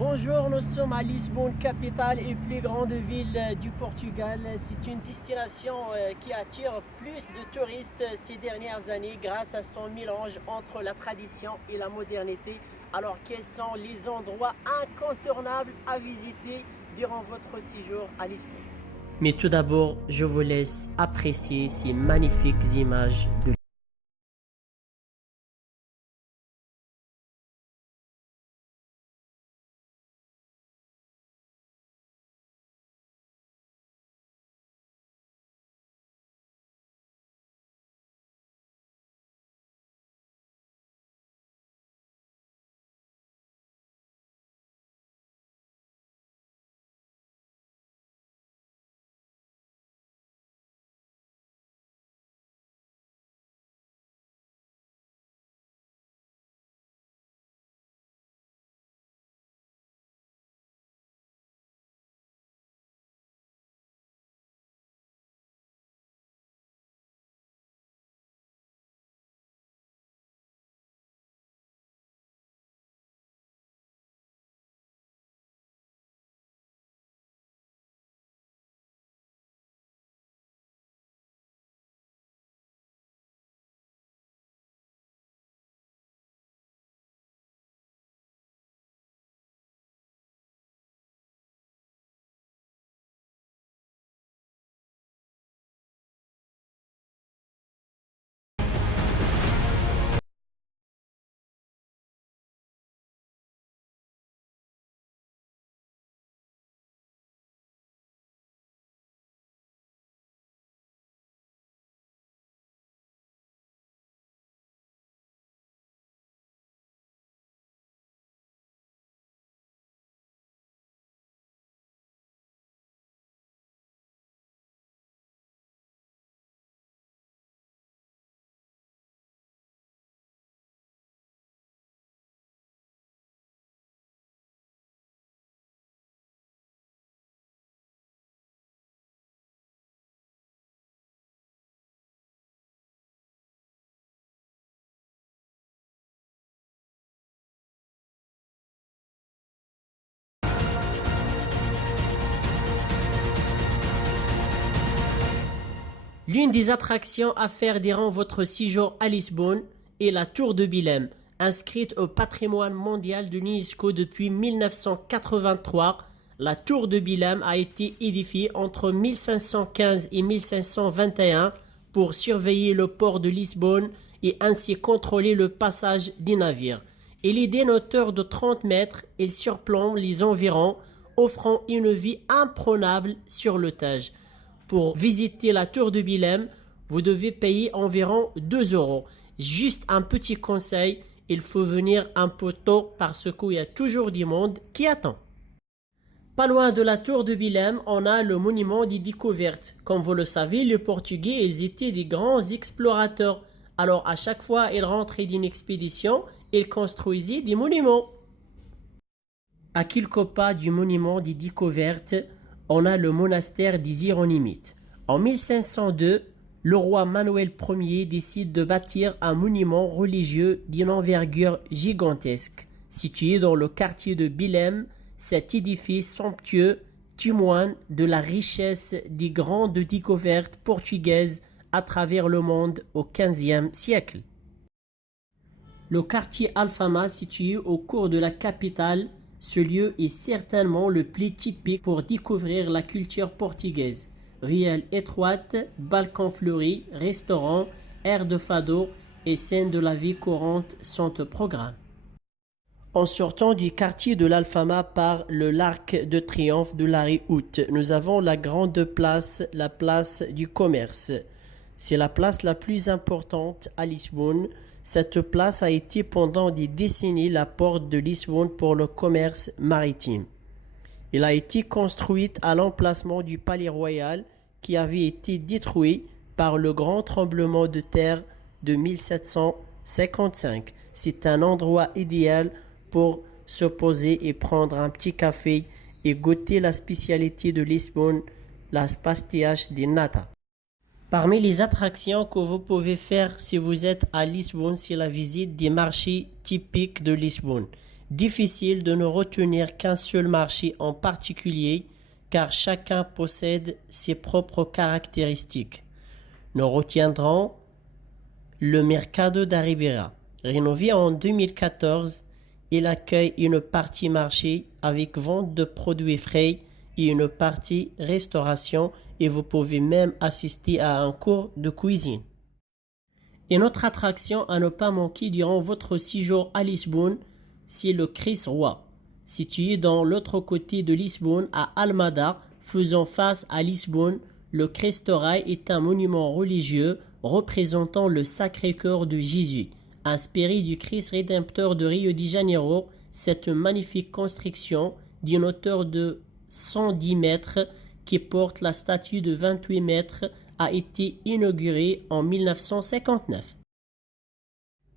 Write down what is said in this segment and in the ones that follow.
Bonjour, nous sommes à Lisbonne, capitale et plus grande ville du Portugal. C'est une destination qui attire plus de touristes ces dernières années grâce à son mélange entre la tradition et la modernité. Alors, quels sont les endroits incontournables à visiter durant votre séjour à Lisbonne? Mais tout d'abord, je vous laisse apprécier ces magnifiques images de L'une des attractions à faire durant votre séjour à Lisbonne est la tour de Bilhem, inscrite au patrimoine mondial de l'UNESCO depuis 1983. La tour de Bilhem a été édifiée entre 1515 et 1521 pour surveiller le port de Lisbonne et ainsi contrôler le passage des navires. Elle est d'une hauteur de 30 mètres et surplombe les environs, offrant une vue imprenable sur le Tage. Pour visiter la tour de Bilhem, vous devez payer environ 2 euros. Juste un petit conseil, il faut venir un peu tôt parce qu'il y a toujours du monde qui attend. Pas loin de la tour de Bilhem, on a le monument des découvertes. Comme vous le savez, les Portugais étaient des grands explorateurs. Alors à chaque fois qu'ils rentraient d'une expédition, ils construisaient des monuments. À quelques pas du monument des découvertes, on a le monastère des Hieronymites. En 1502, le roi Manuel Ier décide de bâtir un monument religieux d'une envergure gigantesque. Situé dans le quartier de Bilhem, cet édifice somptueux témoigne de la richesse des grandes découvertes portugaises à travers le monde au XVe siècle. Le quartier Alfama, situé au cœur de la capitale, ce lieu est certainement le plus typique pour découvrir la culture portugaise. Ruelles étroites, balcons fleuris, restaurants, aires de fado et scènes de la vie courante sont au programme. En sortant du quartier de l'Alfama par l'Arc de Triomphe de la rue Haute, nous avons la grande place, la place du commerce. C'est la place la plus importante à Lisbonne. Cette place a été pendant des décennies la porte de Lisbonne pour le commerce maritime. Elle a été construite à l'emplacement du palais royal qui avait été détruit par le grand tremblement de terre de 1755. C'est un endroit idéal pour se poser et prendre un petit café et goûter la spécialité de Lisbonne, la pastillas de nata. Parmi les attractions que vous pouvez faire si vous êtes à Lisbonne, c'est la visite des marchés typiques de Lisbonne. Difficile de ne retenir qu'un seul marché en particulier, car chacun possède ses propres caractéristiques. Nous retiendrons le Mercado da Ribeira. Rénové en 2014, il accueille une partie marché avec vente de produits frais et une partie restauration, et vous pouvez même assister à un cours de cuisine. Et notre attraction à ne pas manquer durant votre séjour à Lisbonne, c'est le Cristo Roi. Situé dans l'autre côté de Lisbonne, à Almada, faisant face à Lisbonne, le Cristo Rei est un monument religieux représentant le Sacré-Cœur de Jésus. Inspiré du Christ rédempteur de Rio de Janeiro, cette magnifique construction d'une hauteur de 110 mètres qui porte la statue de 28 mètres a été inaugurée en 1959.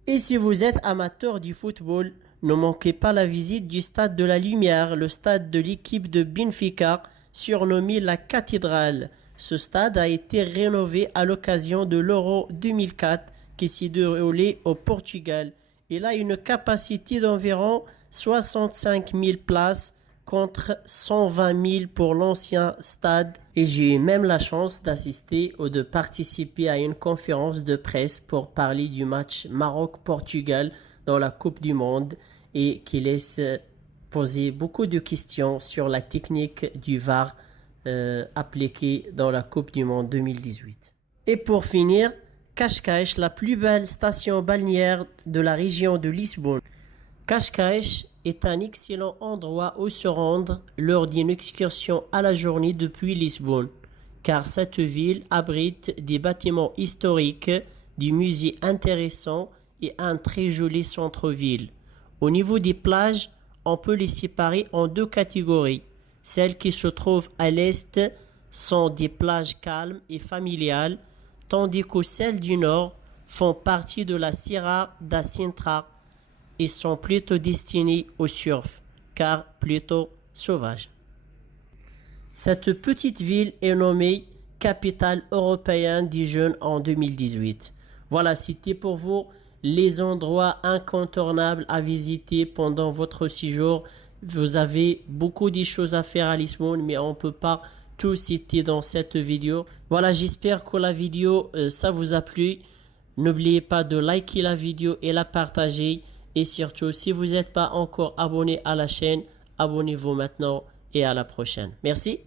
Et si vous êtes amateur du football, ne manquez pas la visite du Stade de la Lumière, le stade de l'équipe de Benfica, surnommé la Cathédrale. Ce stade a été rénové à l'occasion de l'Euro 2004 qui s'est déroulé au Portugal. Il a une capacité d'environ 65 000 places contre 120 000 pour l'ancien stade. Et j'ai eu même la chance d'assister ou de participer à une conférence de presse pour parler du match Maroc-Portugal dans la Coupe du Monde et qui laisse poser beaucoup de questions sur la technique du VAR appliquée dans la Coupe du Monde 2018. Et pour finir, Cascais, la plus belle station balnéaire de la région de Lisbonne. Cascais est un excellent endroit où se rendre lors d'une excursion à la journée depuis Lisbonne, car cette ville abrite des bâtiments historiques, des musées intéressants et un très joli centre-ville. Au niveau des plages, on peut les séparer en deux catégories. Celles qui se trouvent à l'est sont des plages calmes et familiales, tandis que celles du nord font partie de la Serra da Sintra et sont plutôt destinées au surf, car plutôt sauvages. Cette petite ville est nommée capitale européenne des jeunes en 2018. Voilà, c'était pour vous les endroits incontournables à visiter pendant votre séjour. Vous avez beaucoup de choses à faire à Lisbonne, mais on ne peut pas tout citer dans cette vidéo. Voilà, j'espère que la vidéo, ça vous a plu. N'oubliez pas de liker la vidéo et la partager. Et surtout, si vous n'êtes pas encore abonné à la chaîne, abonnez-vous maintenant et à la prochaine. Merci.